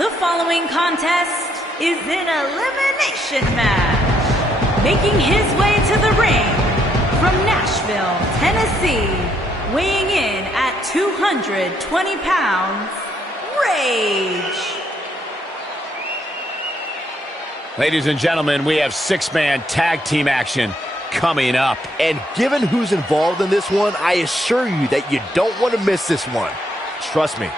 The following contest is an elimination match. Making his way to the ring from Nashville, Tennessee, weighing in at 220 pounds, Rage. Ladies and gentlemen, we have six-man tag team action coming up. And given who's involved in this one, I assure you that you don't want to miss this one. Trust me.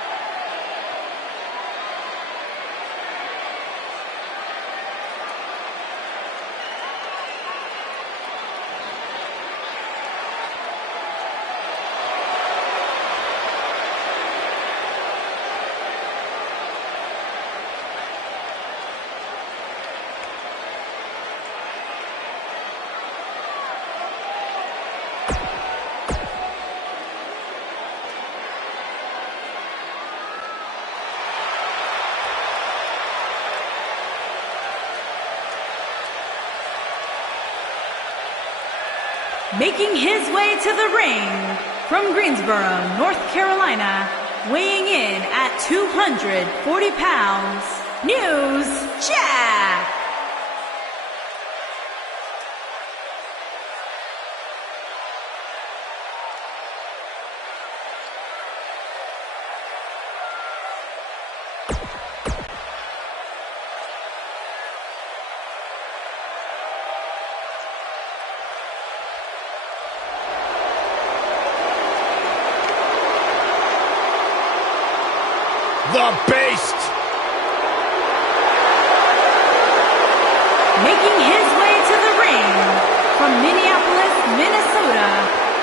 Making his way to the ring from Greensboro, North Carolina, weighing in at 240 pounds, News Jack. The Beast! Making his way to the ring from Minneapolis, Minnesota,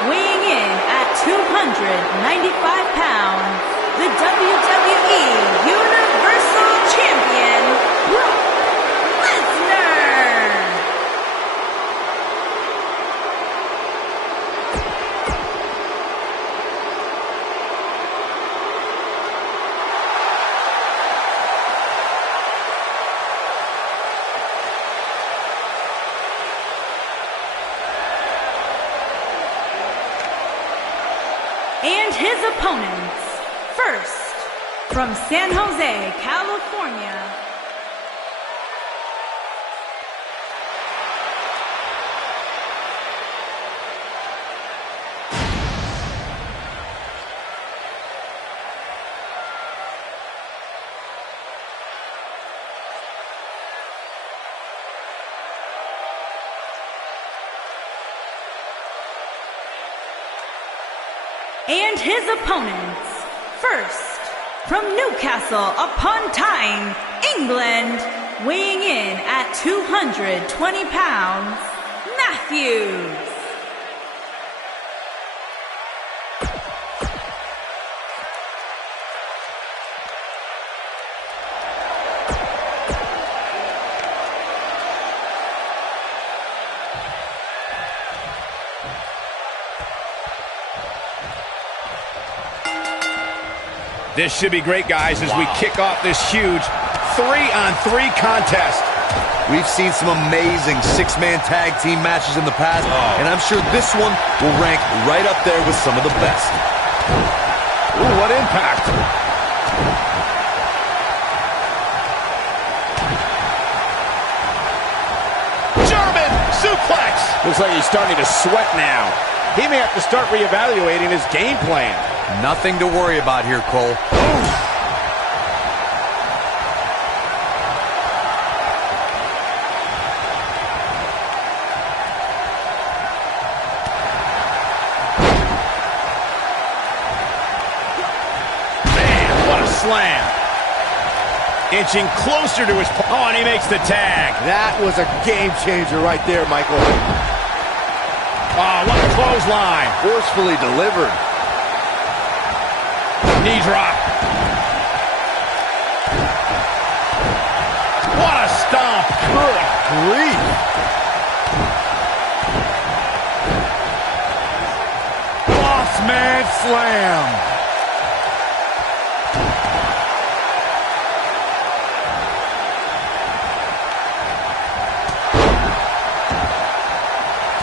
weighing in at 295 pounds, the WWE Universal Champion, Brock Lesnar! And his opponents, first, from San Jose, California, and his opponents, first, from Newcastle upon Tyne, England, weighing in at 220 pounds, Matthews. This should be great, guys, as we kick off this huge 3-on-3 contest. We've seen some amazing six-man tag team matches in the past, and I'm sure this one will rank right up there with some of the best. Ooh, what impact. German suplex. Looks like he's starting to sweat now. He may have to start reevaluating his game plan. Nothing to worry about here, Cole. Man, what a slam. Inching closer to his... Oh, and he makes the tag. That was a game changer right there, Michael. Oh, what a clothesline. Forcefully delivered. Knee drop. What a stomp. Good grief. Boss man slam.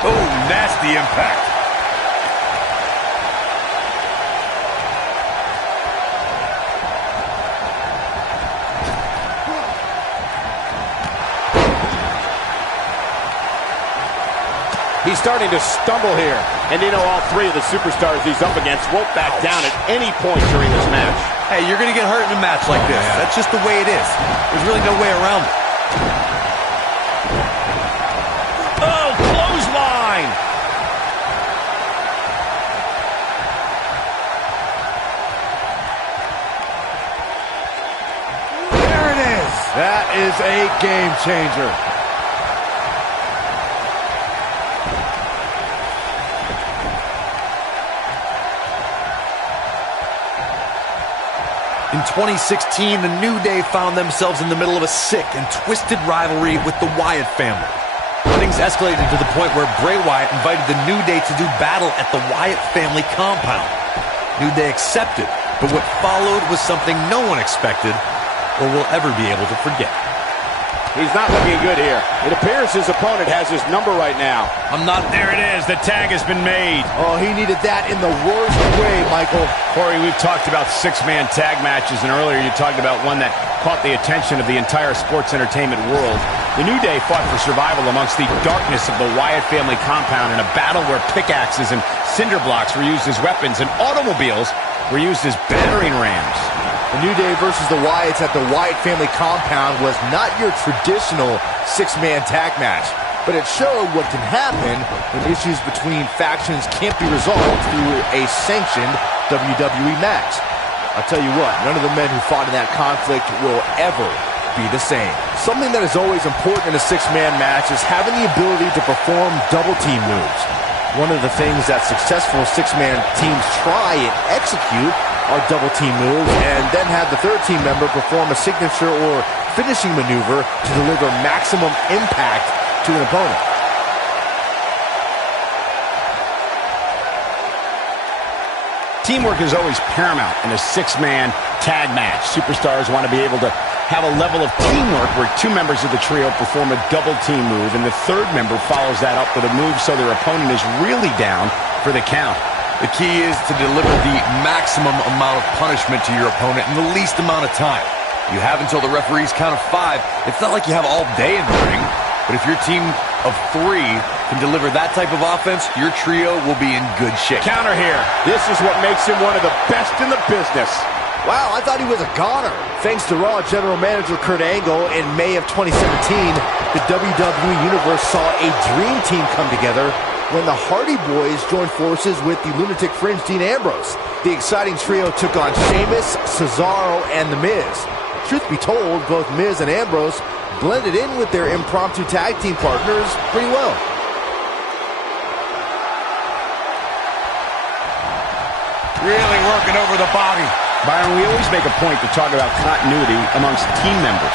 Oh, nasty impact. He's starting to stumble here. And you know, all three of the superstars he's up against won't back down at any point during this match. Hey, you're going to get hurt in a match like this. That's just the way it is. There's really no way around it. Oh, clothesline! There it is. That is a game changer. In 2016, the New Day found themselves in the middle of a sick and twisted rivalry with the Wyatt family. Things escalated to the point where Bray Wyatt invited the New Day to do battle at the Wyatt family compound. New Day accepted, but what followed was something no one expected or will ever be able to forget. He's not looking good here. It appears his opponent has his number right now. There it is. The tag has been made. Oh, he needed that in the worst way, Michael. Corey, we've talked about six-man tag matches, and earlier you talked about one that caught the attention of the entire sports entertainment world. The New Day fought for survival amongst the darkness of the Wyatt family compound in a battle where pickaxes and cinder blocks were used as weapons and automobiles were used as battering rams. The New Day versus the Wyatts at the Wyatt family compound was not your traditional six-man tag match, but it showed what can happen when issues between factions can't be resolved through a sanctioned WWE match. I'll tell you what, none of the men who fought in that conflict will ever be the same. Something that is always important in a six-man match is having the ability to perform double-team moves. One of the things that successful six-man teams try and execute are double-team moves, and then have the third team member perform a signature or finishing maneuver to deliver maximum impact to an opponent. Teamwork is always paramount in a six-man tag match. Superstars want to be able to have a level of teamwork where two members of the trio perform a double-team move, and the third member follows that up with a move so their opponent is really down for the count. The key is to deliver the maximum amount of punishment to your opponent in the least amount of time. You have until the referee's count of 5. It's not like you have all day in the ring, but if your team of 3 can deliver that type of offense, your trio will be in good shape. Counter here. This is what makes him one of the best in the business. Wow, I thought he was a goner. Thanks to Raw General Manager Kurt Angle, in May of 2017, the WWE Universe saw a dream team come together when the Hardy Boys joined forces with the Lunatic Fringe Dean Ambrose. The exciting trio took on Sheamus, Cesaro, and The Miz. Truth be told, both Miz and Ambrose blended in with their impromptu tag team partners pretty well. Really working over the body. Byron, we always make a point to talk about continuity amongst team members.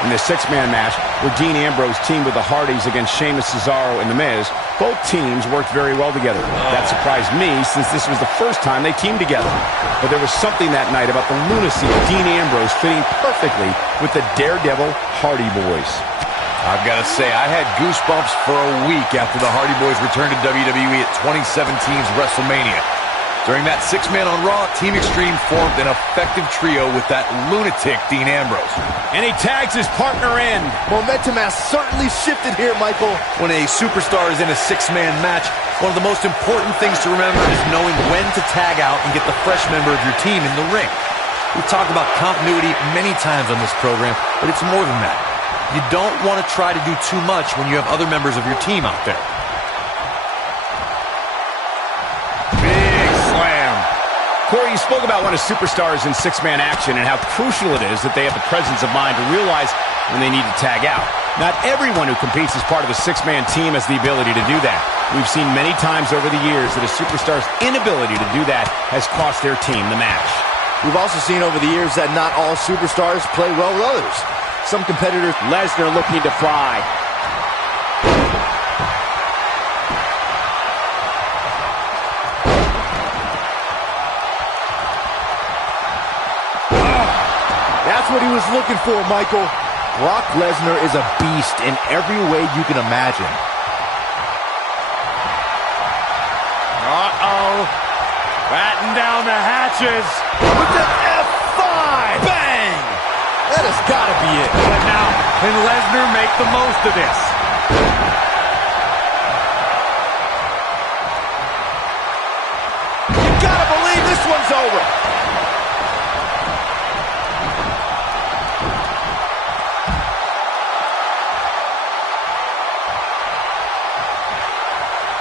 In the six-man match, where Dean Ambrose teamed with the Hardys against Sheamus, Cesaro, and The Miz, both teams worked very well together. That surprised me, since this was the first time they teamed together. But there was something that night about the lunacy of Dean Ambrose fitting perfectly with the Daredevil Hardy Boys. I've got to say, I had goosebumps for a week after the Hardy Boys returned to WWE at 2017's WrestleMania. During that six-man on Raw, Team Extreme formed an effective trio with that lunatic Dean Ambrose. And he tags his partner in. Momentum has certainly shifted here, Michael. When a superstar is in a six-man match, one of the most important things to remember is knowing when to tag out and get the fresh member of your team in the ring. We've talked about continuity many times on this program, but it's more than that. You don't want to try to do too much when you have other members of your team out there. Corey, you spoke about one of superstars in six-man action and how crucial it is that they have the presence of mind to realize when they need to tag out. Not everyone who competes as part of a six-man team has the ability to do that. We've seen many times over the years that a superstar's inability to do that has cost their team the match. We've also seen over the years that not all superstars play well with others. Some competitors... Lesnar looking to fly. That's what he was looking for, Michael. Brock Lesnar is a beast in every way you can imagine. Uh-oh. Batten down the hatches. With the F5. Bang! That has got to be it. But now, can Lesnar make the most of this? is over.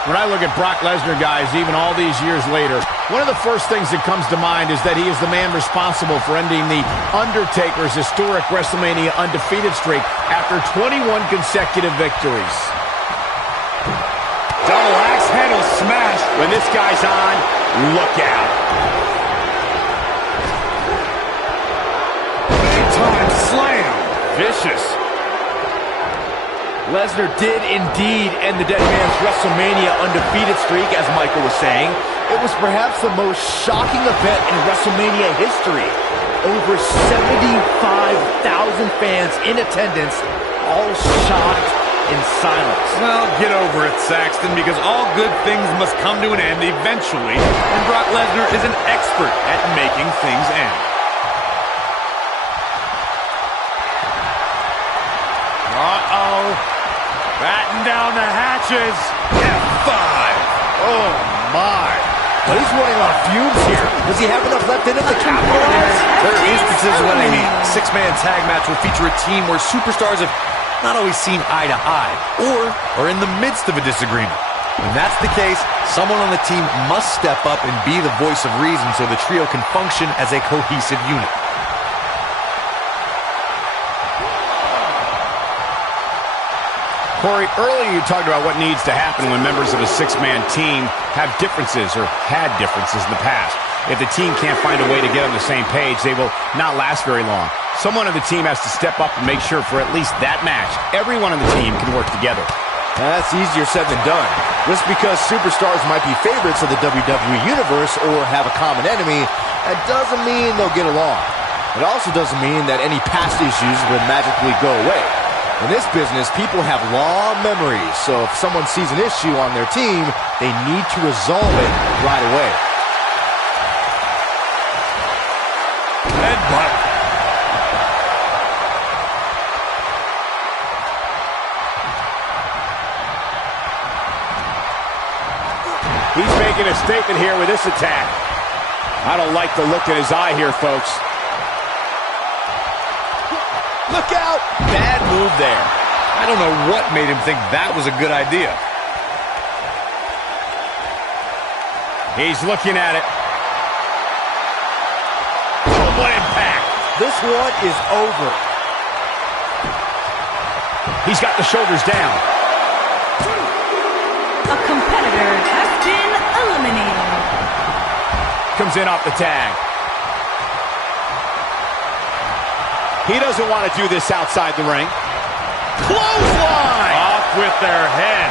When I look at Brock Lesnar, guys, even all these years later, one of the first things that comes to mind is that he is the man responsible for ending the Undertaker's historic WrestleMania undefeated streak after 21 consecutive victories. Double axe handle smash. When this guy's on, look out. Big time slam. Vicious. Lesnar did indeed end the dead man's WrestleMania undefeated streak, as Michael was saying. It was perhaps the most shocking event in WrestleMania history. Over 75,000 fans in attendance, all shocked in silence. Well, get over it, Saxton, because all good things must come to an end eventually, and Brock Lesnar is an expert at making things end. Uh-oh. Batten down the hatches. F5. Oh, my. But he's running on fumes here. Does he have enough left in him to capitalize? There are instances when a six-man tag match will feature a team where superstars have not always seen eye to eye, or are in the midst of a disagreement. When that's the case, someone on the team must step up and be the voice of reason so the trio can function as a cohesive unit. Corey, earlier you talked about what needs to happen when members of a six-man team have differences or had differences in the past. If the team can't find a way to get on the same page, they will not last very long. Someone on the team has to step up and make sure for at least that match, everyone on the team can work together. That's easier said than done. Just because superstars might be favorites of the WWE Universe or have a common enemy, that doesn't mean they'll get along. It also doesn't mean that any past issues will magically go away. In this business, people have long memories, so if someone sees an issue on their team, they need to resolve it right away. Headbutt. He's making a statement here with this attack. I don't like the look in his eye here, folks. Look out! Bad move there. I don't know what made him think that was a good idea. He's looking at it. Oh, what impact! This one is over. He's got the shoulders down. A competitor has been eliminated. Comes in off the tag. He doesn't want to do this outside the ring. Clothesline! Off with their head.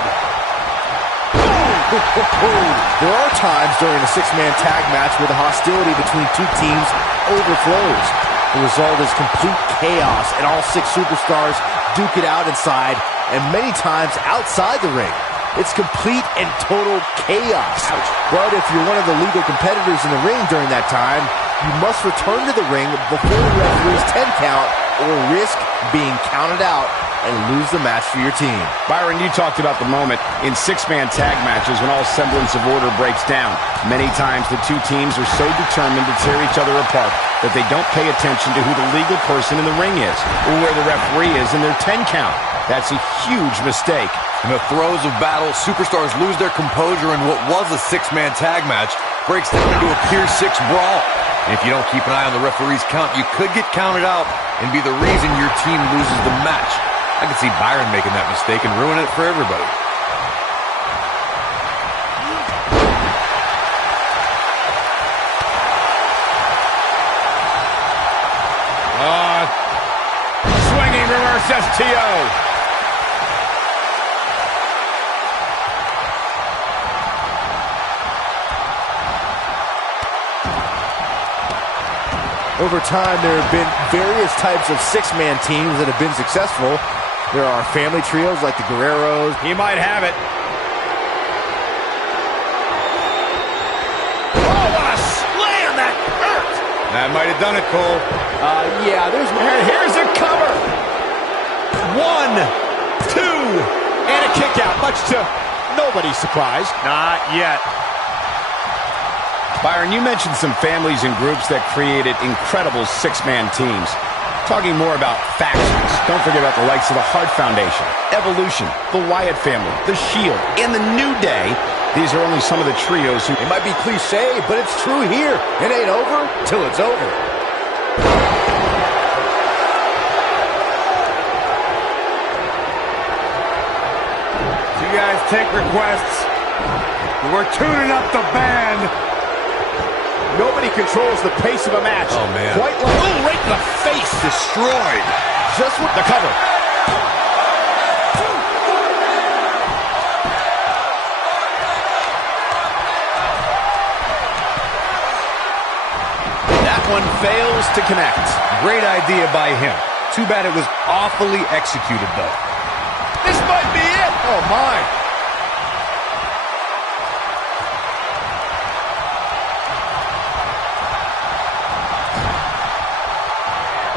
There are times during a six-man tag match where the hostility between two teams overflows. The result is complete chaos, and all six superstars duke it out inside, and many times outside the ring. It's complete and total chaos. Ouch. But if you're one of the legal competitors in the ring during that time, you must return to the ring before the referee's 10 count or risk being counted out and lose the match for your team. Byron, you talked about the moment in six-man tag matches when all semblance of order breaks down. Many times the two teams are so determined to tear each other apart that they don't pay attention to who the legal person in the ring is or where the referee is in their 10 count. That's a huge mistake. In the throes of battle, superstars lose their composure, and what was a six-man tag match breaks down into a Pier 6 brawl. And if you don't keep an eye on the referee's count, you could get counted out and be the reason your team loses the match. I could see Byron making that mistake and ruining it for everybody. Swinging reverse STO. Over time, there have been various types of six-man teams that have been successful. There are family trios like the Guerreros. He might have it. Oh, what a slam! That hurt! That might have done it, Cole. Yeah, there's more. Here's a cover. 1, 2, and a kick out, much to nobody's surprise. Not yet. Byron, you mentioned some families and groups that created incredible six-man teams. Talking more about factions, don't forget about the likes of the Hart Foundation, Evolution, the Wyatt family, the Shield, and the New Day. These are only some of the trios who... It might be cliche, but it's true here. It ain't over till it's over. So you guys take requests. We're tuning up the band. Nobody controls the pace of a match. Oh, man. Quite like... Oh, right in the face. Destroyed. Just with The cover. That one fails to connect. Great idea by him. Too bad it was awfully executed, though. This might be it. Oh, my.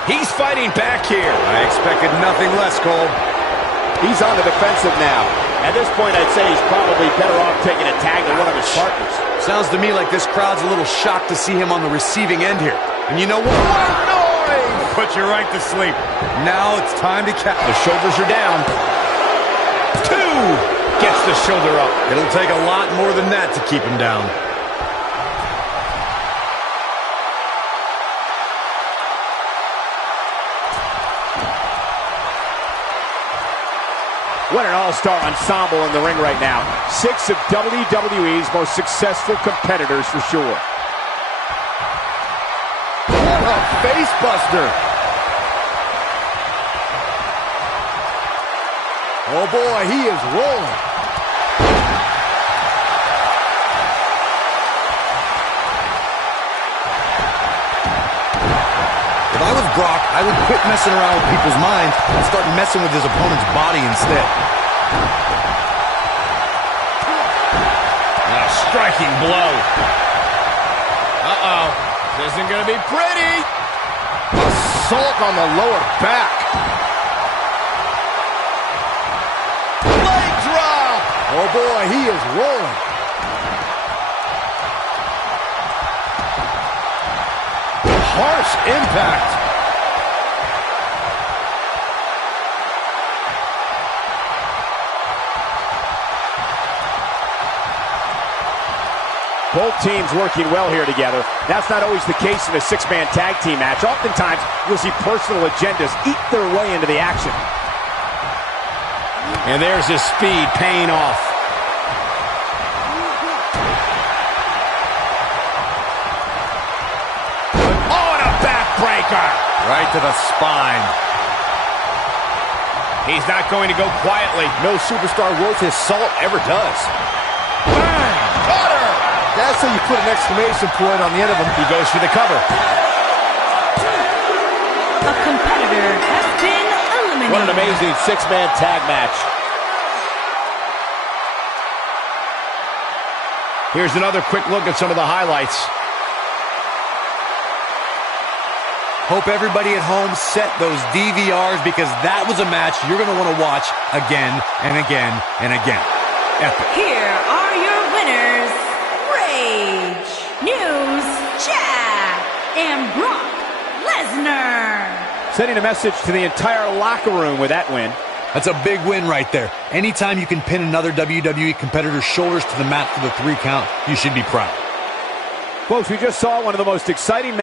He's fighting back here. I expected nothing less, Cole. He's on the defensive now. At this point, I'd say he's probably better off taking a tag to one of his partners. Sounds to me like this crowd's a little shocked to see him on the receiving end here. And you know what? Put you right to sleep. Now it's time to catch. The shoulders are down. 2. Gets the shoulder up. It'll take a lot more than that to keep him down. What an all-star ensemble in the ring right now. 6 of WWE's most successful competitors for sure. What a face buster. Oh boy, he is rolling. If I was Brock, I would quit messing around with people's minds and start messing with his opponent's body instead. A striking blow. Uh-oh. This isn't going to be pretty. Assault on the lower back. Leg drop. Oh boy, he is rolling. Harsh impact. Both teams working well here together. That's not always the case in a six-man tag team match. Oftentimes, you'll see personal agendas eat their way into the action. And there's his speed paying off. Oh, and a backbreaker. Right to the spine. He's not going to go quietly. No superstar worth his salt ever does. Bang! Caught her! That's how you put an exclamation point on the end of him. He goes for the cover. A competitor has been eliminated. What an amazing six-man tag match. Here's another quick look at some of the highlights. Hope everybody at home set those DVRs because that was a match you're going to want to watch again and again and again. Epic. Here are your winners, Rage, News, Jack, and Brock Lesnar. Sending a message to the entire locker room with that win. That's a big win right there. Anytime you can pin another WWE competitor's shoulders to the mat for the 3 count, you should be proud. Folks, we just saw one of the most exciting matches